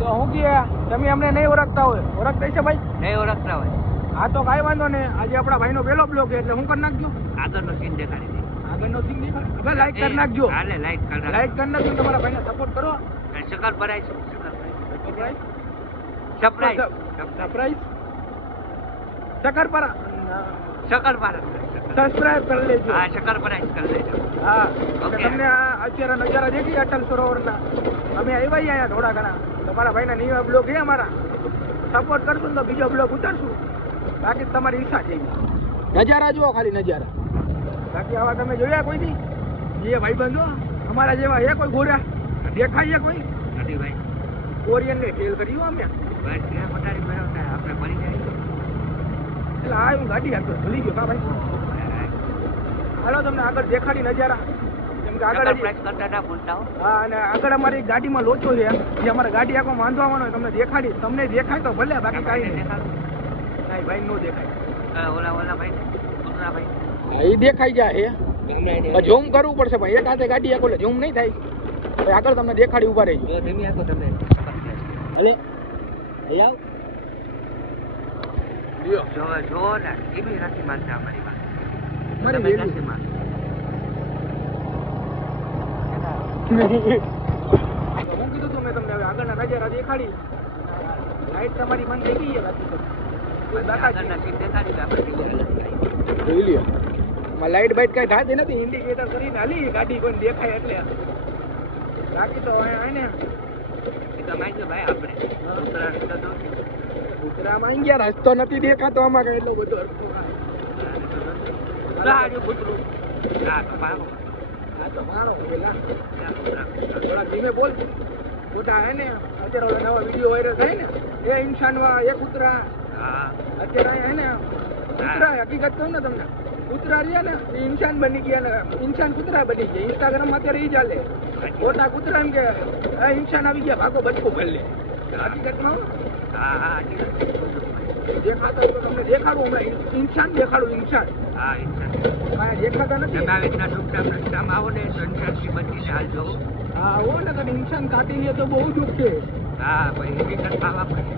તો હું કે તમે અમને નહીં ઓળખતા હોય, ઓળખતા છે ભાઈ? નહીં ઓળખતા હોય. હા તો કાંઈ વાંધો નહીં, આજે આપણા ભાઈનો પહેલો બ્લોગ છે એટલે હું કરી નાખજો. આગળનો સીન દેખાડી દે. આગળનો સીન દેખાડ, હવે લાઈક કરી નાખજો. હાલે લાઈક કરી નાખ. લાઈક કરી નાખજો, તમારા ભાઈને સપોર્ટ કરો. શકર ભરાય છે. સરપ્રાઈઝ સરપ્રાઈઝ સરપ્રાઈઝ શકરપરા શકર ભરાય. સબસ્ક્રાઇબ કરી લેજો. હા શકર ભરાય કરી લેજો. હા Okay. તમને આ અત્યારે નજારા દેખી અટલ સરોવરના, અમે આવ્યા અહીંયા થોડા ઘણા. તમારા ભાઈના નવા બ્લોગ છે અમારા, સપોર્ટ કરશું ને તો બીજો બ્લોગ ઉતારશું. બાકી તમારી ઈચ્છા છે. નજારા જુઓ ખાલી નજારા, બાકી આવા તમે જોયા કોઈ નહીં? એ ભાઈ બંધો અમારા જેવા એ કોઈ ગોરા દેખાય કોઈ નથી ભાઈ. કોરિયન ને ફેલ કર્યું અમે. ભાઈ કે પટારી મેળવતા આપણે મરી જાય. એટલે આ હું ગાડી આપતો ભૂલી ગયો કા ભાઈ. હાલો તમને આગળ દેખાડી નજારા, કેમ કે આગળ પ્રેસ કરતા ના ભૂલતા હો. હા, અને આગળ અમારી ગાડીમાં લોચો છે, જે અમારે ગાડી આખો વાંધો આવવાનો હોય તમને દેખાડી. તમને દેખાય તો ભલે, બાકી કાંઈ નહીં. નહીં ભાઈ નો દેખાય. ઓલા ઓલા ભાઈ ઓલા ભાઈ એ દેખાઈ જાય છે, ઝૂમ કરવું પડશે ભાઈ. એક હાથે ગાડી આખો ઝૂમ નહીં થાય. ભાઈ આગળ તમને દેખાડી ઉભા રહેજો. જો ધીમી આખો તમે ભલે એ આવ લ્યો. જો જો ને એ બી નથી માનતા અમારી વાત. મારી તમે વેલી. નથી માનતા. હું કીધું તું મેં તમને, હવે આગળના નજારા દેખાડી. લાઈટ તમારી મન થઈ ગઈ છે આગળના સીટ દેખાડી તો આપણે બીજા જોઈ લ્યો. લાઈટ બાઈટ કઈ થતી નથી, ઇન્ડિકેટર કરીને હાલી ગાડી કોઈ દેખાય એટલે. બાકી તો એને એ તો માહિતી ભાઈ આપણે ઉત્તરાયણ તો નથી. કૂતરામાં અહીં ગયા, રસ્તો નથી દેખાતો આમાં કઈ એટલો બધો. રાડ્યું કૂતરું. હા તો પાડો. હા તો માણો પેલા ત્યાં કૂતરા. થોડા ધીમે બોલ. ખોટા હે ને અત્યારે ઓલા નવા વિડીયો વાયરલ થાય ને, એ ઇન્સાનમાં એ કૂતરા. હા અત્યારે હે ને કૂતરા, હકીકત કહું ને તમને, કૂતરા રહ્યા ને એ ઇન્સાન બની ગયા ને ઇન્સાન કૂતરા બની ગયા. ઇન્સ્ટાગ્રામમાં અત્યારે ઈ ચાલે, ખોટા કૂતરા એમ કે આ ઇન્સાન આવી ગયા ભાગો બચકો કરી લે. હકીકતમાં હા હા દેખાતા હોય તો તમને દેખાડું હમણાં. ઇન્સાન દેખાડું, ઇન્સાન. હા ઇન્સાન. હા દેખાતા નથી. તમે આવી રીતના ટૂંકટામ રસ્તામાં આવો ને તો ઇન્સાનથી બચીને હાલજો. હા હો ને કદી ઇન્સાન કાઢી લે તો બહુ દુઃખ છે. હા ભાઈ હકીકત ખાવા પડે.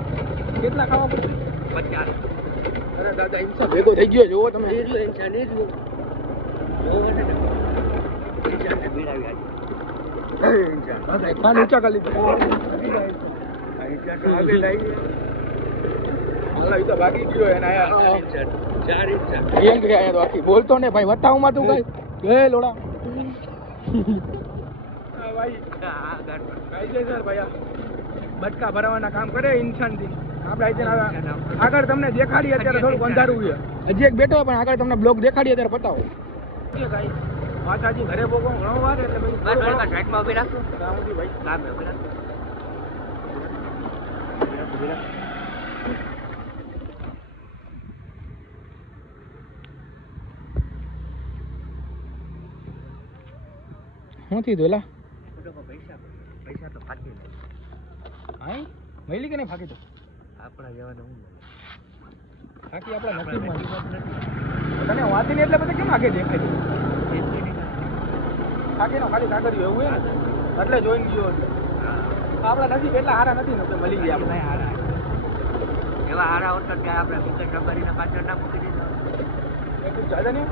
કેટલા ખાવા પડશે? 50. અરે દાદા ઇન્સાન ભેગો થઈ ગયો જોવો તમે. ઇન્સાન એ જ ઇન્સાનને ભીડાવી આજે. ઇન્સાન ખાન ઊંચા કરી લીધું. ઈ તો ભાગી ગયો એને આયા. ચાર ઇન્સાન. એમ કે આયા તો આખી બોલતો ને ભાઈ, વટાવમાં તું કઈ એ લોડા. હા ભાઈ હા ગાડ કાયદેસર ભાઈ આ બટકા ભરાવાના કામ કરે ઇન્સાનથી. આપણે અત્યારે આગળ તમને દેખાડી, અત્યારે થોડુંક અંધારું છે. હજી એક બેઠો પણ આગળ તમને બ્લોગ દેખાડી, અત્યારે પતાવો. માતાજી ઘરે બહુ ઘણો વાર એટલે બસ થોડીક સાઈડમાં ઊભી રાખો. ભાઈ કામ ઊભી રાખો. શું થયું દોલા? પૈસા તો ફાટી લે. હા મળી કે નહીં ફાકી? તો આપણા જવાનું હું ફાકી આપણા નસીબમાં તને વાંચીને એટલે બધા કેમ આગે દેખાય? ફાકીનો ખાલી કાગળિયો એવું હે ને એટલે જોઈને ગયો. આપણા નસીબ એટલા હારા નથી ને મળી ગયા આપણે. હારા એવા હારા હોત કે આપણે વિકેટ રબારીને પાછળ ના મૂકી દીધો. એટલું ચાલે ને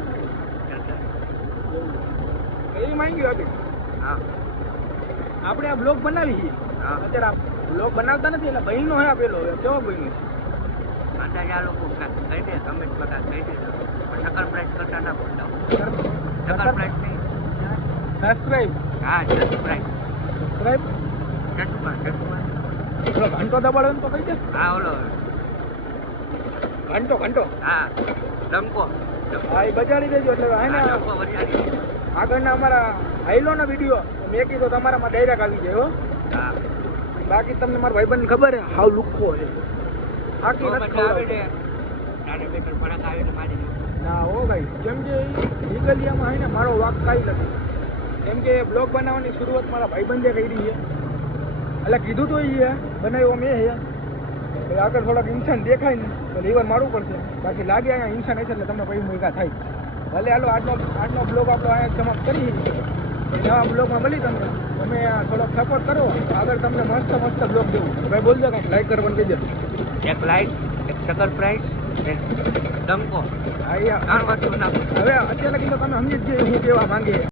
એ માંગ્યું હતી. હા આપણે આ બ્લોગ બનાવી છીએ હા અત્યારે. આ બ્લોગ બનાવતા નથી એટલે બહેનનો હે આપેલો. કેવો બહેનો? અંદાજ આ લોકો કહી દે કમેન્ટ બધા કહી દે. પણ શકર પ્રાઇસ કરતા ના બોલતા. શકર પ્રાઇસ નહીં. સબસ્ક્રાઇબ. હા સબસ્ક્રાઇબ. સબસ્ક્રાઇબ ચટમાં પેલો ઘંટો દબાડો ને તો કહી દે. હા ઓલો ઘંટો ઘંટો હા ડમકો. હા એ બજાડી દેજો એટલે હે ને ડમકો વરિયાળી. આગળના અમારા હાઈલોના વિડીયો મેં કીધું તમારામાં ડાયરેક્ટ આવી જાય હો. હા બાકી તમને મારા ભાઈબંધ ખબર હે હાવ લુખ્ખો છે. આખી તો નથી પછી આવે ખવડાવતો. ને તારે બેટર ફરક આવે ને મારી દે. ના હો ભાઈ, કેમ કે લીગલિયામાં હે ને મારો વાક કાંઈ નથી. કેમ કે બ્લોગ બનાવવાની શરૂઆત મારા ભાઈબંધે કરી છે. એટલે કીધું તો એ બનાવ્યો મેં છે. આગળ થોડાક ઇન્સાન દેખાય ને તો લીવર મારવું પડશે. બાકી લાગે અહીંયા ઇન્સાન હશે એટલે તમને પછી મૂકા થાય. ભલે હાલો આજનો બ્લોગ આપણો અહીંયા સમાપ્ત કરી. નવા બ્લોગમાં મળી તમને તમે થોડોક સપોર્ટ કરો આગળ તમને મસ્ત મસ્ત બ્લોગ દેવું ભાઈ બોલજો કાંઈક લાઈક કરવાનું કહી દો એક લાઈટ એક સકર પ્રાઇસ એક ડંકો હા યાર ત્રણ વસ્તુ નાખો હવે અત્યારે કીધું તમે સમજી જ જઈએ હું કેવા માંગીએ